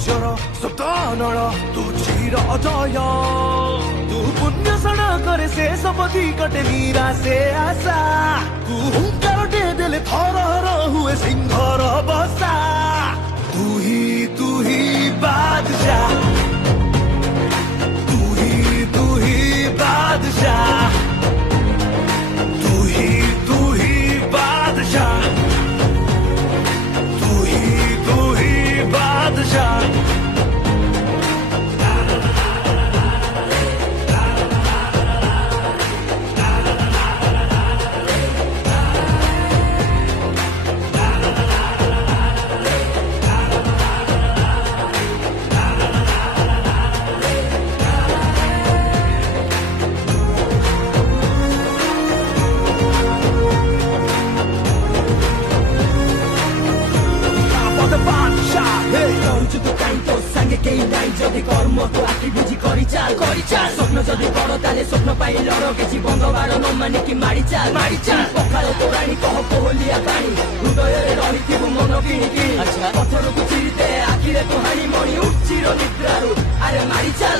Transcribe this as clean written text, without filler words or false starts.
ରାଜ୍ୟର ସପ୍ତାନଳ ତୁ ଚିର ଅଜୟ ତୁ ପୁଣ୍ୟ ସଡ଼କରେ ଶେଷ ପଥି କଟେ ନିରାଶେ ଆଶା ତୁ ହୁଙ୍କାରଟେ ଦେଲେ ଥରହର ହୁଏ ସିଂହର ବସା ତୁ ହି ବାଦଶାହ ତୁ ହି ବାଦଶାହ ତୁ ହି ବାଦଶାହ तू ही बादशाह যদি কর্ম তো আখি বুঝি করি চাল স্বপ্ন যদি বড় তাহলে স্বপ্ন পাই লড় কিছু বন্ধ বার ন মানে কি মারি চাল পখাଳ ତୋରାଣୀ କହ କୋହଲିଆ ପାଣି ହୃଦୟରେ ରହିଥିବୁ ମନ କିଣି କିଣି ପଥରକୁ ଚିରିଦେ ଆଖିରେ ତୁ ହାଣି ମଣି ଉଠିର ନିଦ୍ରାରୁ ଆରେ ମାରି ଚାଲ